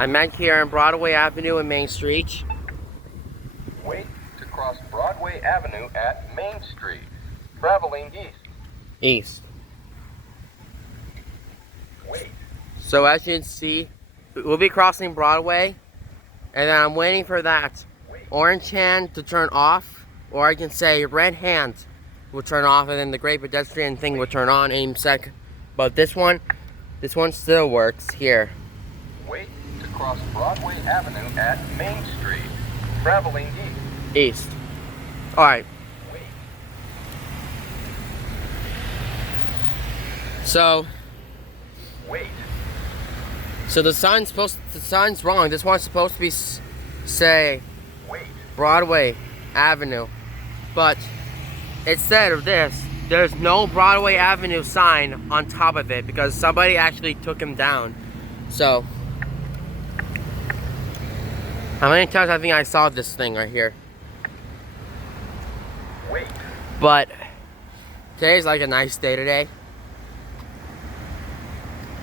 I'm at here on Broadway Avenue and Main Street. Wait to cross Broadway Avenue at Main Street. Traveling east. East. Wait. So as you can see, we'll be crossing Broadway, and then I'm waiting for that orange hand to turn off, or I can say red hand will turn off, and then the gray pedestrian thing will turn on in a second. But this one still works here. Wait to cross Broadway Avenue at Main Street. Traveling east. East. Alright. Wait. So Wait. the sign's wrong. This one's supposed to be say Wait. Broadway Avenue. But instead of this, there's no Broadway Avenue sign on top of it because somebody actually took him down. So how many times I think I saw this thing right here? Wait. But today's like a nice day today.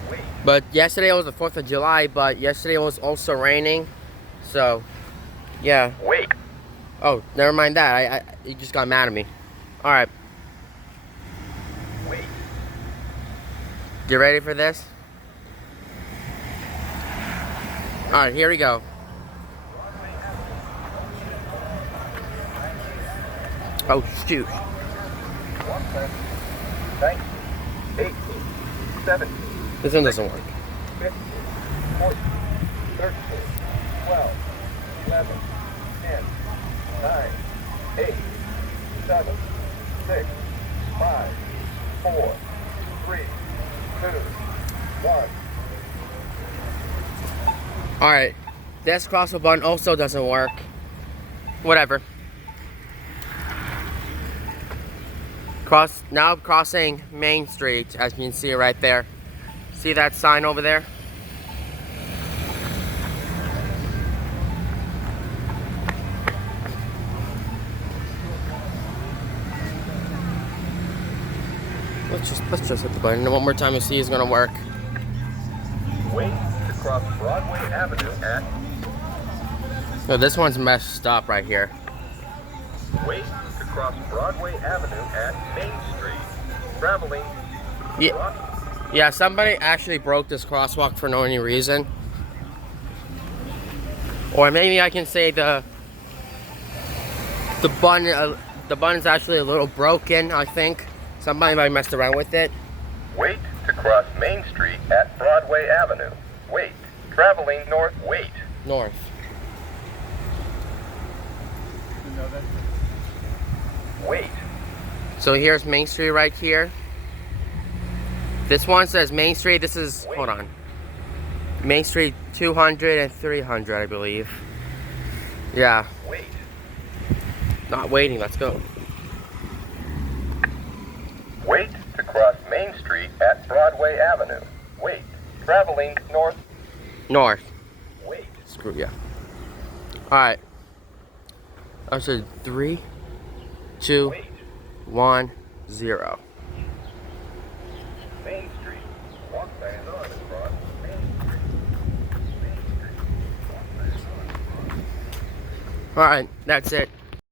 Wait. But yesterday was the 4th of July, but yesterday was also raining. So yeah. Wait. Oh, never mind that. You just got mad at me. Alright. Wait. You ready for this? Alright, here we go. Oh, shoot. 19, 18, 17. This one doesn't work. 15, 14, 13, 12, 11, 10, 9, 8, 7, 6, 5, 4, 3, 2, 1. Alright. This crosswalk button also doesn't work. Whatever. Now crossing Main Street, as you can see right there. See that sign over there? Let's just hit the button. And one more time to see it's gonna work. Wait to cross Broadway Avenue at. No, this one's messed up right here. Wait to cross Broadway Avenue at Main Street. Traveling. Yeah, somebody actually broke this crosswalk for no any reason. Or maybe I can say the button's actually a little broken, I think. Somebody might messed around with it. Wait to cross Main Street at Broadway Avenue. Wait. Traveling north. Wait. North. Wait. So here's Main Street right here. This one says Main Street. This is, hold on. Main Street 200 and 300, I believe. Yeah. Wait. Not waiting, let's go. Wait to cross Main Street at Broadway Avenue. Wait. Traveling north. North. Wait. Screw yeah. Alright. I said 3, 2, Wait. 1, 0. Main Street. Walk signs on across Main Street. Main Street. Walk signs on. Alright, that's it.